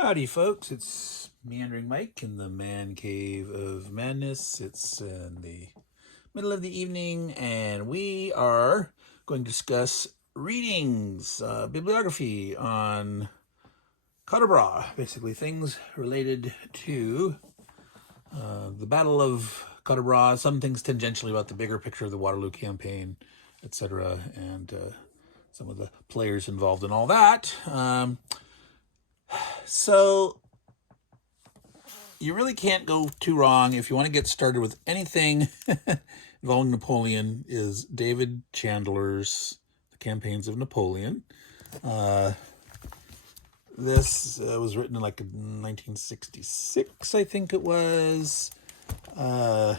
Howdy, folks. It's Meandering Mike in the man cave of madness. It's in the middle of the evening, and we are going to discuss readings, bibliography on Quatre Bras, basically things related to the Battle of Quatre Bras, some things tangentially about the bigger picture of the Waterloo campaign, etc., and some of the players involved in all that. So you really can't go too wrong if you want to get started with anything involving Napoleon. Is David Chandler's The Campaigns of Napoleon. This was written in like 1966, I think it was. As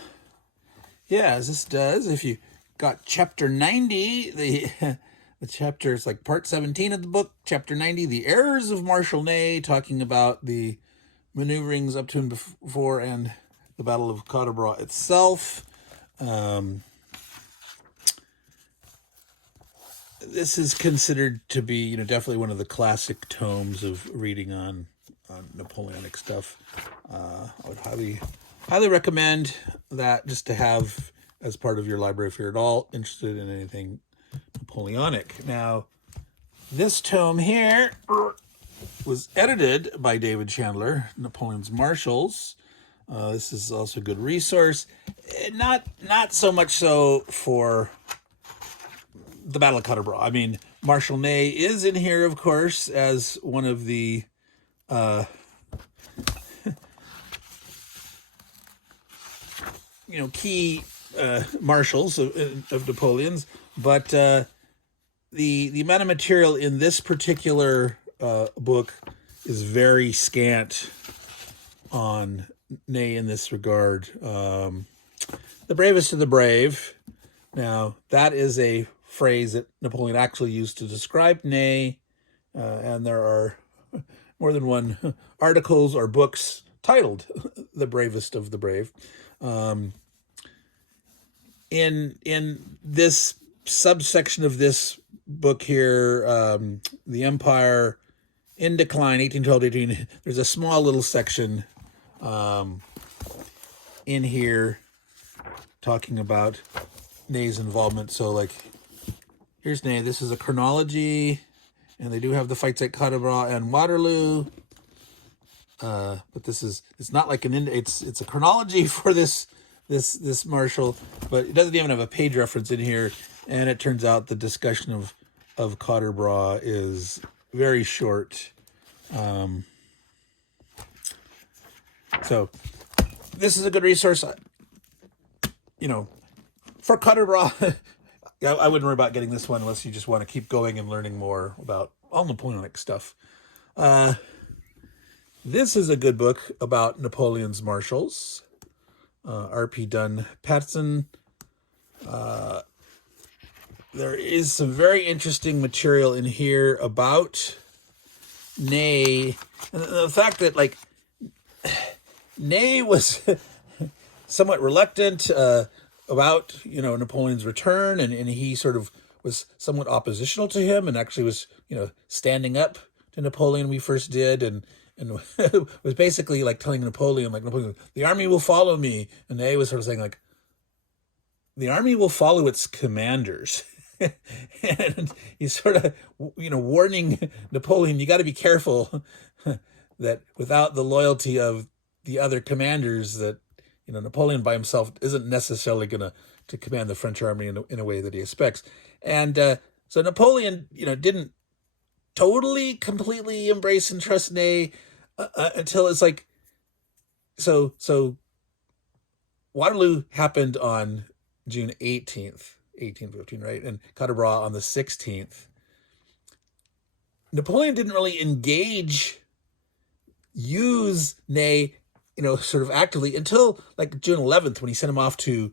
this does, if you got chapter 90, the chapter is like part 17 of the book, chapter 90, The Errors of Marshal Ney, talking about the maneuverings up to and before and the Battle of Quatre Bras itself. This is considered to be, definitely one of the classic tomes of reading on Napoleonic stuff. I would highly recommend that just to have as part of your library if you're at all interested in anything Napoleonic. Now, this tome here was edited by David Chandler, Napoleon's Marshals. This is also a good resource. Not so much so for the Battle of Quatre Bras. I mean, Marshal Ney is in here, of course, as one of the key marshals of Napoleon's, but the amount of material in this particular book is very scant on Ney in this regard. The bravest of the brave. Now, that is a phrase that Napoleon actually used to describe Ney, and there are more than one articles or books titled The Bravest of the Brave. In this subsection of this book here, The Empire in Decline, 1812-18, there's a small little section in here talking about Ney's involvement. So, like, here's Ney. This is a chronology, and they do have the fights at Quatre Bras and Waterloo. But it's not like it's a chronology for this marshal, but it doesn't even have a page reference in here. And it turns out the discussion of Quatre Bras is very short. So this is a good resource. For Quatre Bras, I wouldn't worry about getting this one unless you just want to keep going and learning more about all Napoleonic stuff. This is a good book about Napoleon's marshals. R.P. Dunn Patson. There is some very interesting material in here about Ney, and the fact that, like, Ney was somewhat reluctant about Napoleon's return, and he sort of was somewhat oppositional to him, and actually was standing up to Napoleon when we first did, and was basically like telling Napoleon, the army will follow me, and Ney was sort of saying, like, the army will follow its commanders. And he's sort of warning Napoleon, you got to be careful that without the loyalty of the other commanders, that Napoleon by himself isn't necessarily going to command the French army in a way that he expects. And so Napoleon didn't totally completely embrace and trust Ney until it's like, so Waterloo happened on June 18th, 1815, right? And Quatre Bras on the 16th. Napoleon didn't really use Ney, sort of actively until like June 11th, when he sent him off to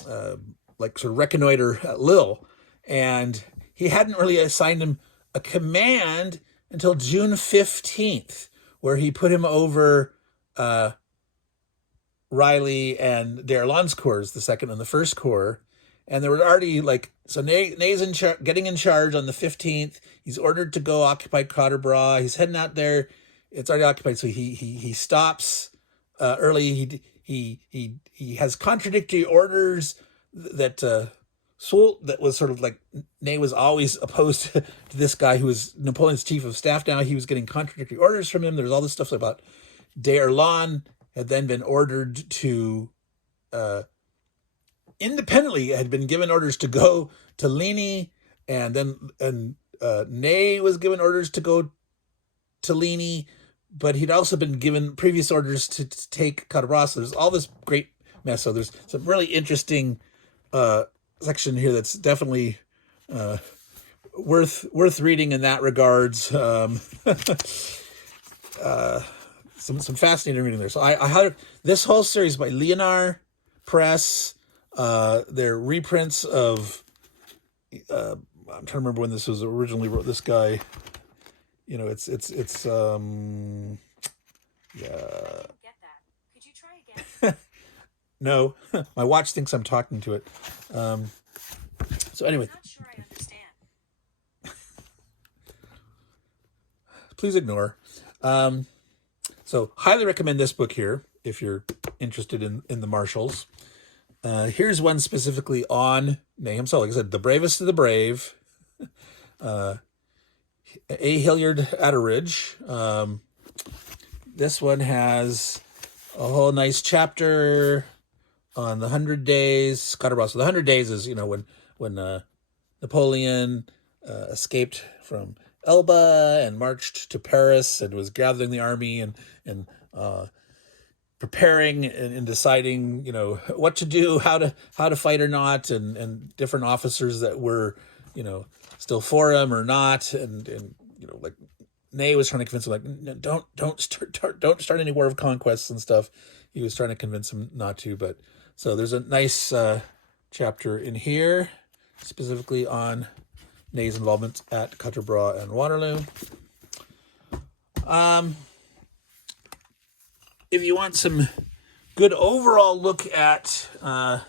sort of reconnoiter at Lille. And he hadn't really assigned him a command until June 15th, where he put him over Riley and d'Erlon's corps, the second and the first corps, And there were already like, so Ney's getting in charge on the 15th. He's ordered to go occupy Quatre Bras. He's heading out there. It's already occupied, so he stops early. He has contradictory orders that that was sort of like, Ney was always opposed to this guy who was Napoleon's chief of staff. Now he was getting contradictory orders from him. There's all this stuff about d'Erlon had then been ordered to independently had been given orders to go to Ligny, and Ney was given orders to go to Ligny, but he'd also been given previous orders to take Quatre Bras. So there's all this great mess. So there's some really interesting section here that's definitely worth reading in that regards. Some fascinating reading there. So I had this whole series by Leonard Press. They're reprints of. I'm trying to remember when this was originally wrote. This guy, you know, it's yeah. Get that. Could you try again? No, my watch thinks I'm talking to it. So anyway, I'm not sure I understand. Please ignore. So highly recommend this book here if you're interested in the marshals. Here's one specifically on Ney himself. Like I said, the bravest of the brave. A. Hilliard Atteridge. This one has a whole nice chapter on the 100 Days. Quatre Bras. So the 100 Days is, you know, when Napoleon escaped from Elba and marched to Paris and was gathering the army and preparing and deciding, you know, what to do, how to fight or not, and different officers that were, you know, still for him or not, and you know, like Ney was trying to convince him, like, don't start any war of conquests and stuff. He was trying to convince him not to, but so there's a nice chapter in here specifically on Ney's involvement at Quatre Bras and Waterloo. If you want some good overall look at the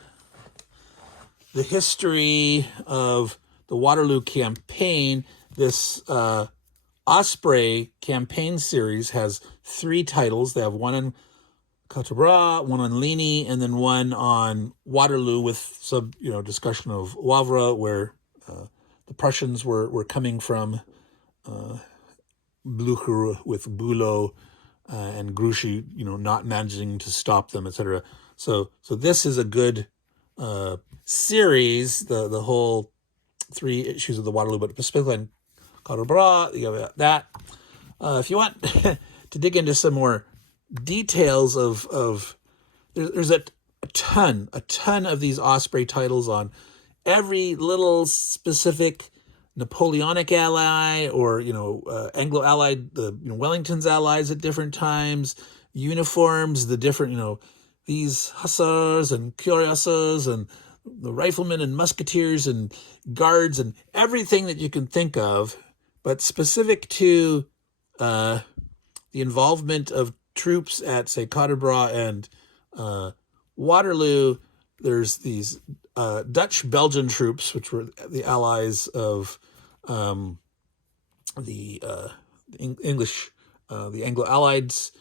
history of the Waterloo campaign, this Osprey campaign series has 3 titles. They have one on Quatre Bras, one on Ligny, and then one on Waterloo with some, you know, discussion of Wavre, where the Prussians were coming from Blücher with Bülow, and Grouchy, you know, not managing to stop them, etc. So this is a good series, the whole 3 issues of the Waterloo, but specifically on Quatre Bras, you have that. If you want to dig into some more details of there's a ton of these Osprey titles on every little specific Napoleonic ally, or, you know, Anglo-allied, the, you know, Wellington's allies at different times, uniforms, the different, you know, these hussars and cuirassiers and the riflemen and musketeers and guards and everything that you can think of, but specific to the involvement of troops at, say, Quatre Bras and Waterloo. There's these Dutch-Belgian troops, which were the allies of the English, the Anglo-Allieds.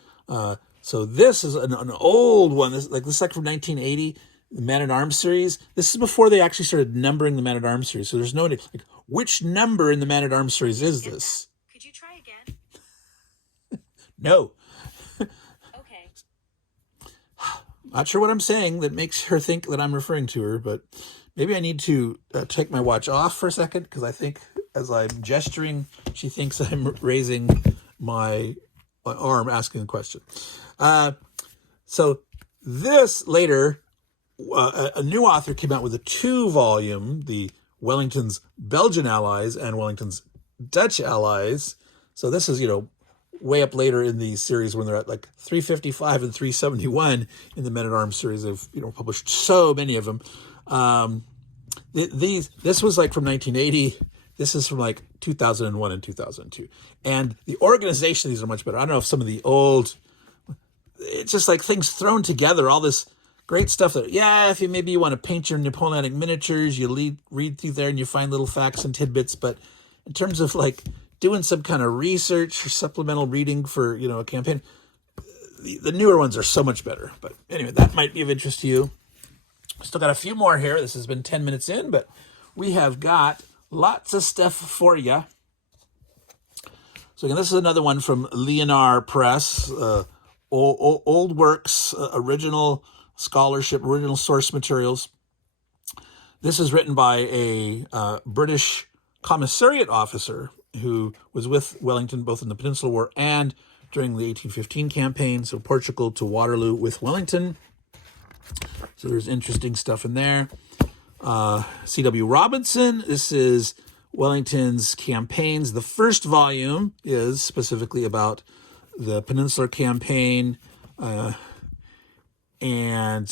So this is an old one. This is like from 1980, the Man-at-Arms series. This is before they actually started numbering the Man-at-Arms series. So there's no, like, which number in the Man-at-Arms series is this? Could you try again? No. Okay. Not sure what I'm saying that makes her think that I'm referring to her, but maybe I need to take my watch off for a second, because I think as I'm gesturing, she thinks I'm raising my arm asking a question. So this later, a new author came out with a 2-volume, the Wellington's Belgian allies and Wellington's Dutch allies. So this is, you know, way up later in the series when they're at like 355 and 371 in the Men-at-Arms series. They've, you know, published so many of them. This was like from 1980. This is from like 2001 and 2002. And the organization of these are much better. I don't know if some of the old, it's just like things thrown together, all this great stuff. That if you want to paint your Napoleonic miniatures, you read through there and you find little facts and tidbits. But in terms of like doing some kind of research or supplemental reading for a campaign, the newer ones are so much better. But anyway, that might be of interest to you. Still got a few more here. This has been 10 minutes in, but we have got lots of stuff for you. So again, this is another one from Leonard Press. Old works, original scholarship, original source materials. This is written by a British commissariat officer who was with Wellington both in the Peninsular War and during the 1815 campaign, so Portugal to Waterloo with Wellington. So there's interesting stuff in there. C.W. Robinson, this is Wellington's campaigns. The first volume is specifically about the Peninsular Campaign and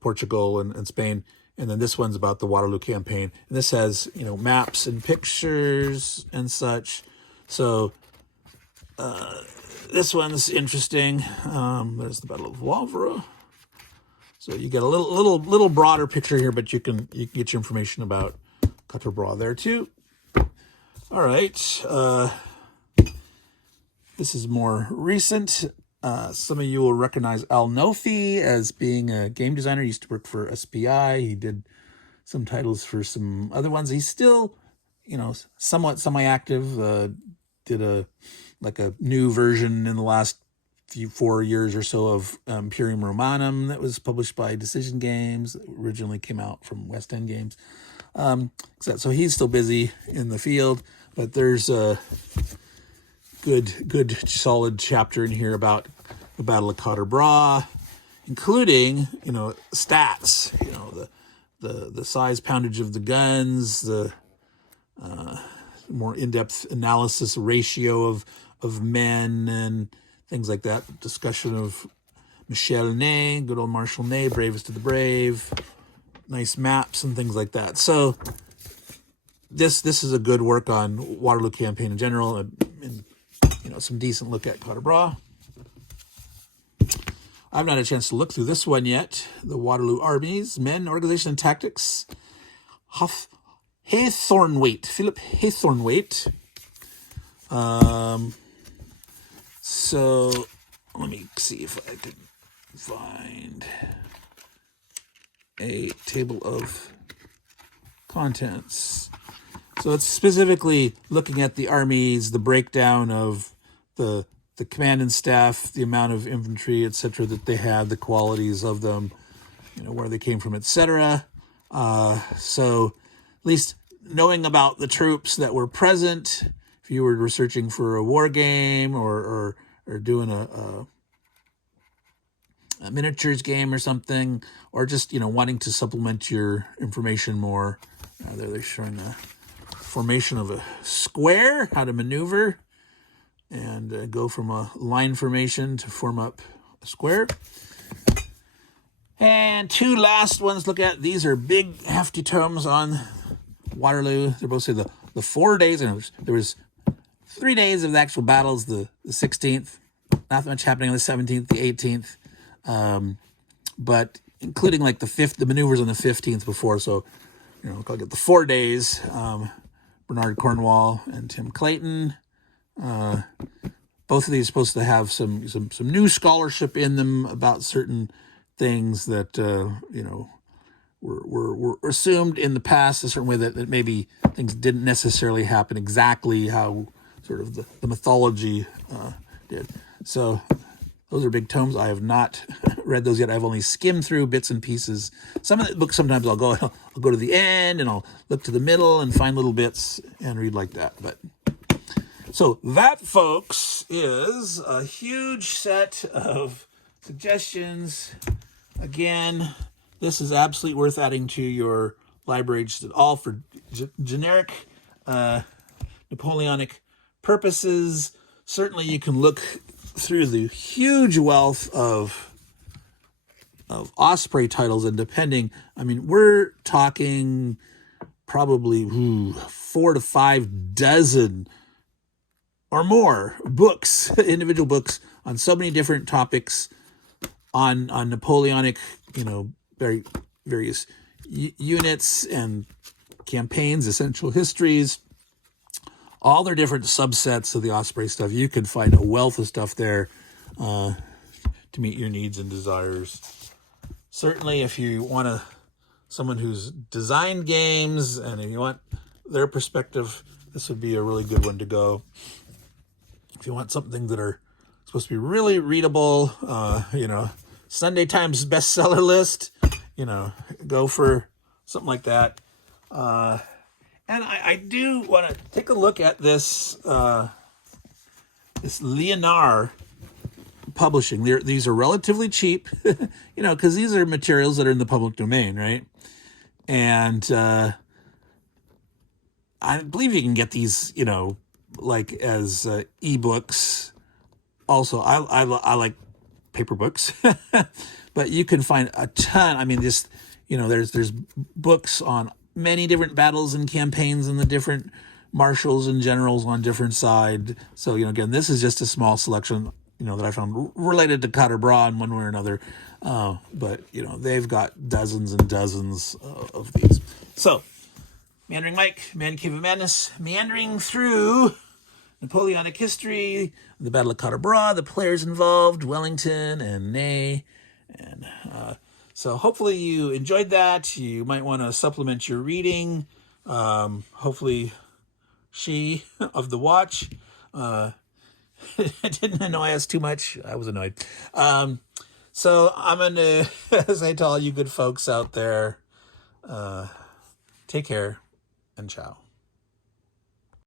Portugal and Spain. And then this one's about the Waterloo Campaign. And this has, maps and pictures and such. So this one's interesting. There's the Battle of Wavre. So you get a little broader picture here, but you can get your information about Quatre Bras there too. All right. This is more recent. Some of you will recognize Al Nofi as being a game designer. He used to work for SPI. He did some titles for some other ones. He's still, somewhat semi-active. Did a new version in the last 4 years or so of Imperium Romanum that was published by Decision Games. That originally came out from West End Games. So he's still busy in the field, but there's a good solid chapter in here about the Battle of Quatre Bras, including stats, the size poundage of the guns, the more in-depth analysis ratio of men and things like that. Discussion of Michel Ney, good old Marshal Ney, bravest of the brave, nice maps and things like that. So this is a good work on Waterloo Campaign in general, and some decent look at Quatre Bras. I've not had a chance to look through this one yet. The Waterloo Armies, Men, Organization, and Tactics. Haythornwaite, Philip Haythornwaite. So let me see if I can find a table of contents. So it's specifically looking at the armies, the breakdown of the command and staff, the amount of infantry, etc., that they had, the qualities of them, where they came from, etc. So at least knowing about the troops that were present, if you were researching for a war game or doing a miniatures game or something, or just wanting to supplement your information more. There they're showing a formation of a square, how to maneuver and go from a line formation to form up a square. And two last ones look at. These are big hefty tomes on Waterloo. They're both say the 4 days, and there was 3 days of the actual battles, the 16th, not much happening on the 17th, the 18th, but including like the maneuvers on the 15th before. So, I'll get the 4 days. Bernard Cornwall and Tim Clayton. Both of these are supposed to have some new scholarship in them about certain things that were assumed in the past a certain way that maybe things didn't necessarily happen exactly how sort of the mythology did. So those are big tomes. I have not read those yet. I've only skimmed through bits and pieces. Some of the books, sometimes I'll go to the end and I'll look to the middle and find little bits and read like that. But so that, folks, is a huge set of suggestions. Again, this is absolutely worth adding to your library, just all for generic Napoleonic purposes. Certainly you can look through the huge wealth of Osprey titles, and depending, we're talking probably 4 to 5 dozen or more books, individual books on so many different topics on Napoleonic, various units and campaigns, essential histories, all their different subsets of the Osprey stuff. You can find a wealth of stuff there to meet your needs and desires. Certainly, if you want someone who's designed games and if you want their perspective, this would be a really good one to go. If you want something that are supposed to be really readable, Sunday Times bestseller list, go for something like that. And I do want to take a look at this Leonard publishing. These are relatively cheap, because these are materials that are in the public domain, right? And I believe you can get these, like as ebooks. Also, I like paper books, but you can find a ton. I mean, there's books on many different battles and campaigns and the different marshals and generals on different sides. So, again, this is just a small selection, that I found related to Quatre Bras in one way or another. But, they've got dozens and dozens of these. So, Meandering Mike, Man Cave of Madness, meandering through Napoleonic history, the Battle of Quatre Bras, the players involved, Wellington and Ney. And so hopefully you enjoyed that. You might want to supplement your reading. Hopefully she of the watch didn't annoy us too much. I was annoyed. So I'm going to say to all you good folks out there, take care and ciao.